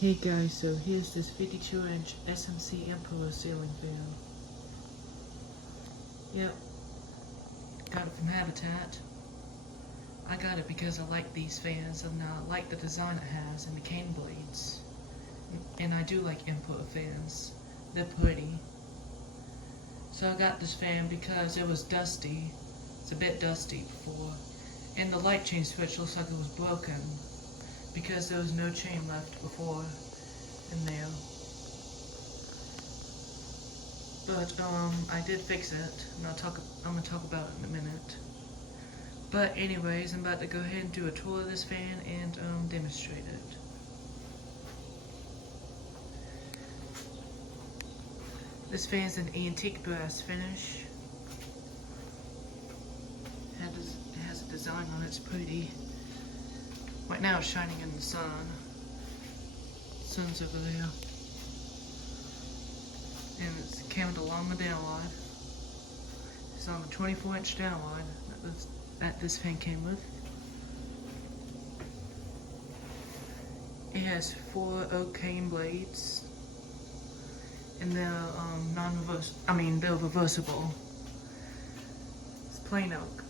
Hey guys, so here's this 52-inch SMC Emperor Ceiling Fan. Yep, got it from Habitat. I got it because I like these fans and I like the design it has and the cane blades. And I do like Emperor fans. They're pretty. So I got this fan because it was dusty. It's a bit dusty before. And the light chain switch looks like it was broken because there was no chain left before in there. But I did fix it, and I'm gonna talk about it in a minute. But anyways, I'm about to go ahead and do a tour of this fan and demonstrate it. This fan's an antique brass finish. It has a design on it, it's pretty. Right now it's shining in the sun. The sun's over there. And it's came with a longer downwide. It's on the 24-inch downwide that this fan came with. It has 4 oak cane blades, and they're they're reversible. It's plain oak.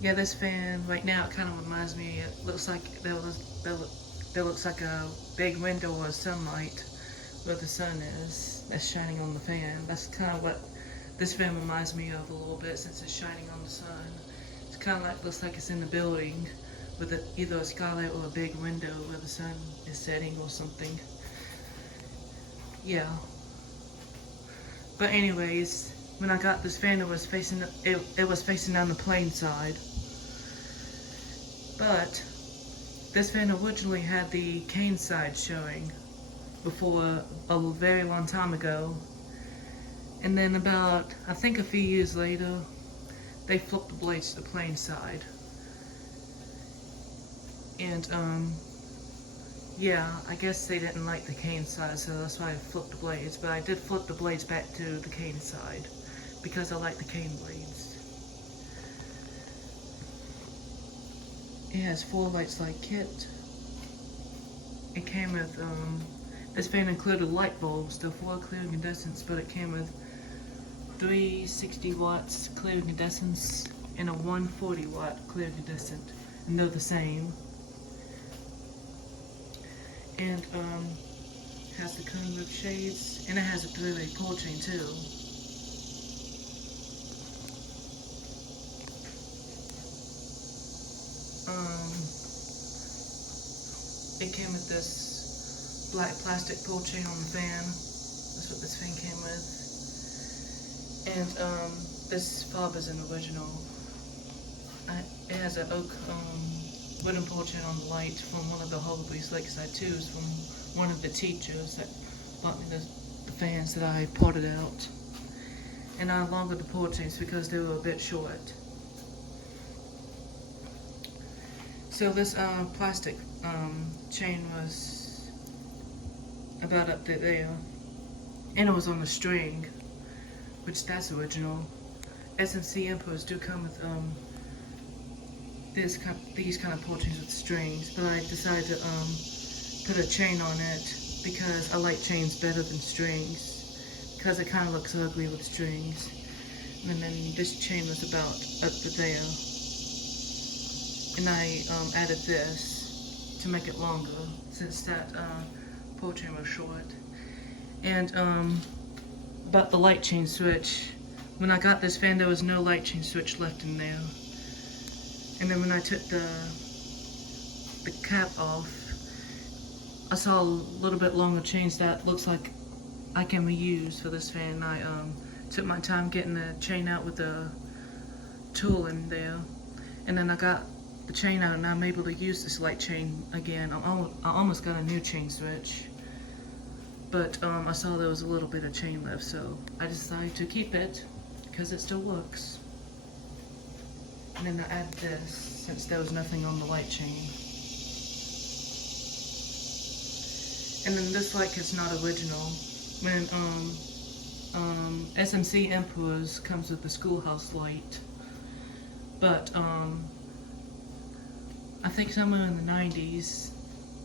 Yeah, this fan right now kind of reminds me. It looks like there looks like a big window of sunlight where the sun is that's shining on the fan. That's kind of what this fan reminds me of a little bit, since it's shining on the sun. It's kind of like, looks like it's in the building with either a skylight or a big window where the sun is setting or something. Yeah. But anyways, when I got this fan, it was facing down the plain side. But this fan originally had the cane side showing before, a very long time ago. And then about, I think a few years later, they flipped the blades to the plain side. And yeah, I guess they didn't like the cane side, so that's why I flipped the blades. But I did flip the blades back to the cane side because I like the cane blades. It has 4 light slide kit. It came with, this fan included light bulbs, the 4 clear incandescents, but it came with 3 60 watts clear incandescents and a 140 watt clear incandescent, and they're the same. And has the cone roof shades, and it has a 3-way pull chain too. It came with this black plastic pull chain on the fan. That's what this fan came with. And this fob is an original. It has an oak wooden pull chain on the light from one of the Hollywood Lakeside 2s from one of the teachers that bought me the fans that I ported out. And I longer the pull chains because they were a bit short. So this plastic chain was about up to there, and it was on a string, which that's original. SMC Emperors do come with these kind of pull chains with strings, but I decided to put a chain on it because I like chains better than strings, because it kind of looks ugly with strings. And then this chain was about up to there. And I added this to make it longer, since that pull chain was short. And about the light chain switch, when I got this fan, there was no light chain switch left in there. And then when I took the cap off, I saw a little bit longer chains that looks like I can reuse for this fan. I took my time getting the chain out with the tool in there, and then I got the chain out, and I'm able to use this light chain again. I almost got a new chain switch, but I saw there was a little bit of chain left, so I decided to keep it because it still works. And then I added this since there was nothing on the light chain. And then this light is not original. When SMC Emperors comes with the schoolhouse light, but I think somewhere in the 90s,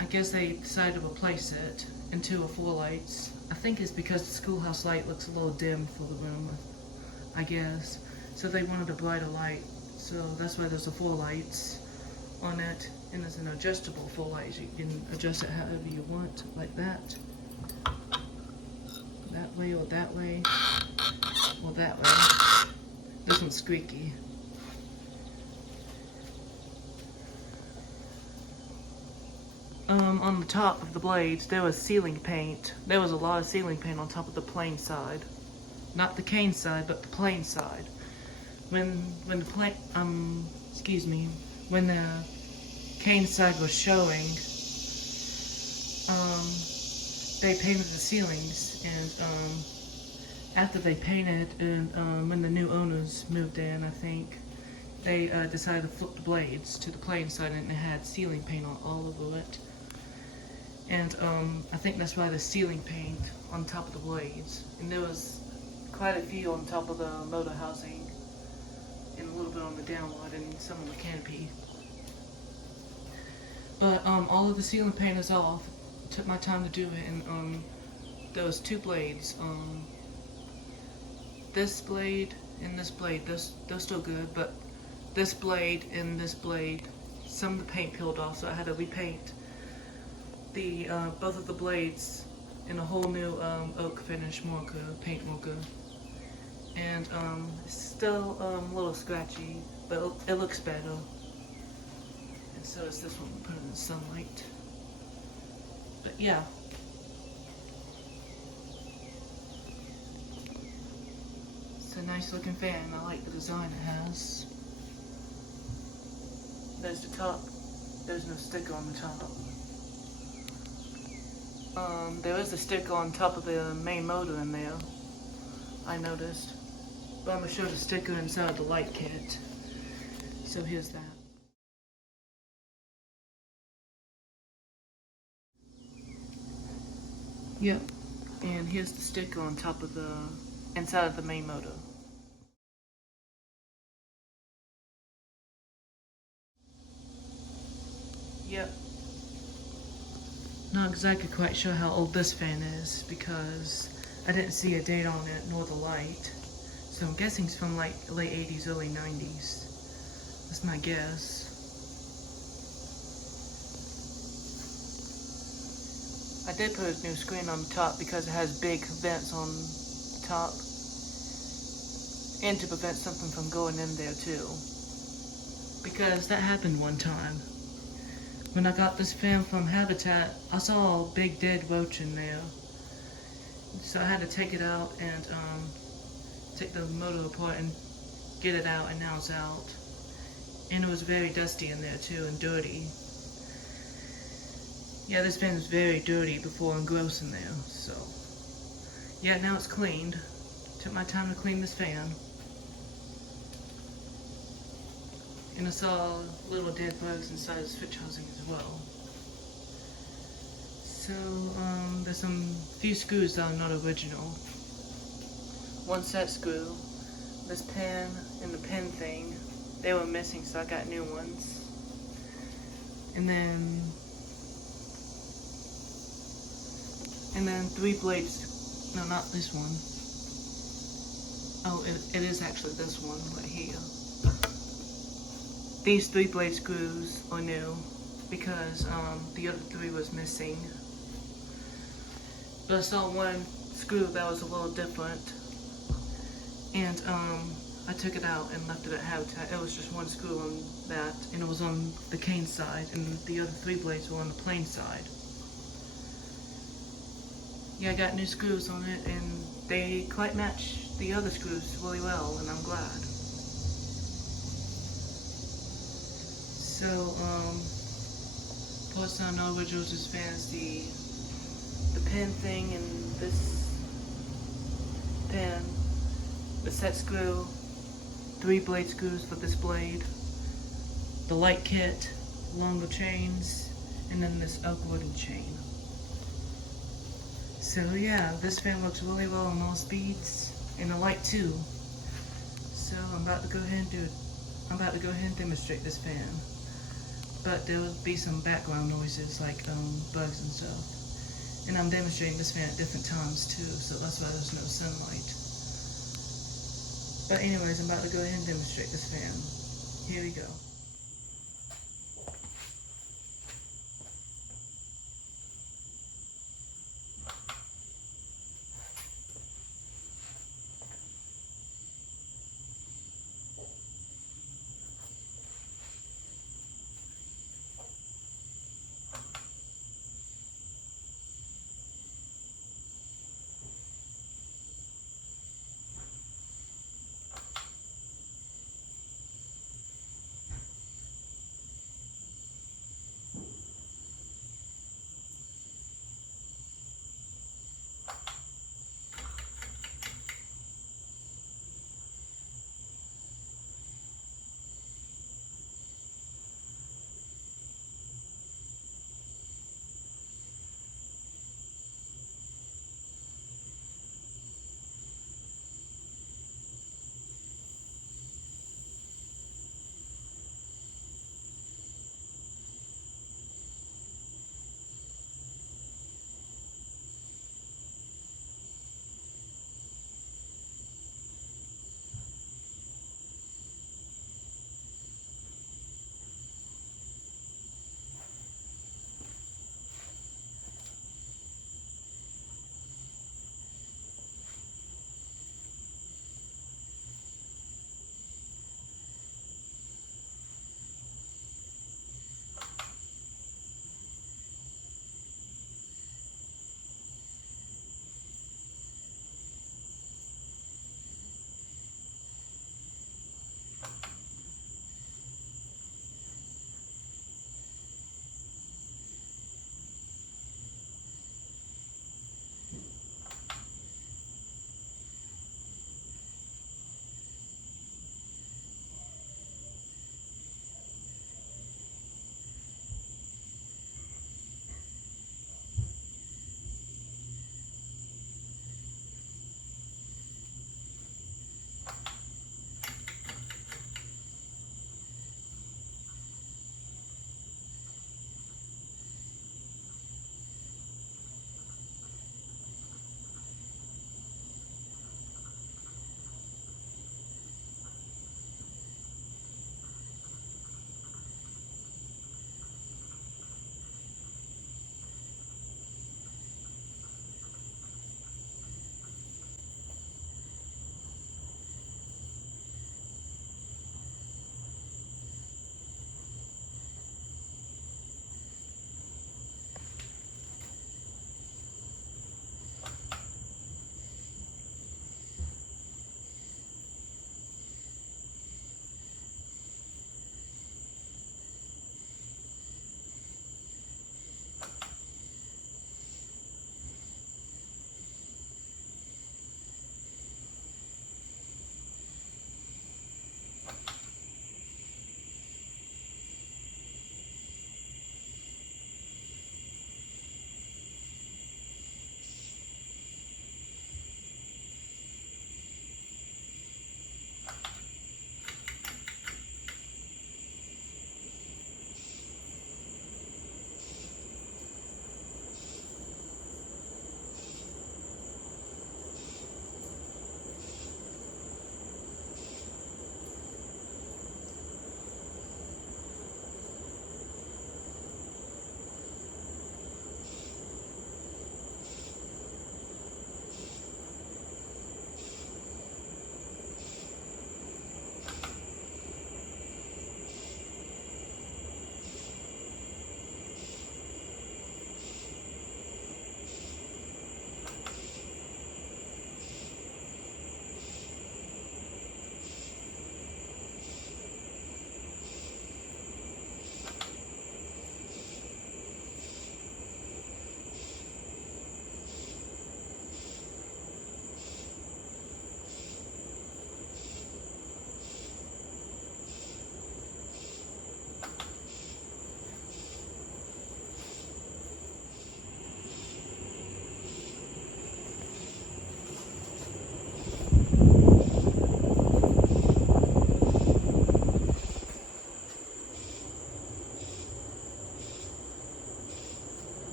I guess they decided to replace it in 2 or 4 lights. I think it's because the schoolhouse light looks a little dim for the room, I guess. So they wanted a brighter light. So that's why there's 4 lights on it, and there's an adjustable 4 lights. You can adjust it however you want, like that. That way or that way, or that way. This one's squeaky. On the top of the blades, there was ceiling paint. There was a lot of ceiling paint on top of the plain side. Not the cane side, but the plain side. When the cane side was showing, they painted the ceilings, and after they painted, and when the new owners moved in, I think, they decided to flip the blades to the plain side, and it had ceiling paint on all over it. And I think that's why the ceiling paint on top of the blades. And there was quite a few on top of the motor housing, and a little bit on the downward, and some on the canopy. But all of the ceiling paint is off. It took my time to do it, and there was 2 blades. This blade and this blade, they're still good, but this blade and this blade, some of the paint peeled off, so I had to repaint both of the blades in a whole new oak finish paint mortar. And it's still a little scratchy, but it looks better. And so is this one, put it in the sunlight. But yeah. It's a nice looking fan. I like the design it has. There's the top. There's no sticker on the top. There is a sticker on top of the main motor in there, I noticed. But I'm going to show the sticker inside the light kit. So here's that. Yep, and here's the sticker on top of the inside of the main motor. Yep. Not exactly quite sure how old this fan is because I didn't see a date on it nor the light. So I'm guessing it's from like late 80s, early 90s. That's my guess. I did put a new screen on the top because it has big vents on the top. And to prevent something from going in there too. Because that happened one time. When I got this fan from Habitat, I saw a big dead roach in there. So I had to take it out and take the motor apart and get it out, and now it's out. And it was very dusty in there too, and dirty. Yeah, this fan was very dirty before and gross in there, so. Yeah, now it's cleaned. Took my time to clean this fan. And I saw little dead bugs inside the switch housing as well. So, there's some few screws that are not original. One set screw, this pin and the pin thing, they were missing, so I got new ones. And then 3 blades, no, not this one. Oh, it is actually this one right here. These 3 blade screws are new because the other 3 was missing. But I saw one screw that was a little different, and I took it out and left it at Habitat. It was just one screw on that, and it was on the cane side, and the other 3 blades were on the plain side. Yeah, I got new screws on it, and they quite match the other screws really well, and I'm glad. So, plus I know what Joseph's fans, the pin thing and this pin, the set screw, 3 blade screws for this blade. the light kit, longer chains, and then this elk wooden chain. So yeah, this fan works really well on all speeds, and the light too. So I'm about to go ahead and demonstrate this fan. But there will be some background noises like bugs and stuff. And I'm demonstrating this fan at different times too, so that's why there's no sunlight. But anyways, I'm about to go ahead and demonstrate this fan. Here we go.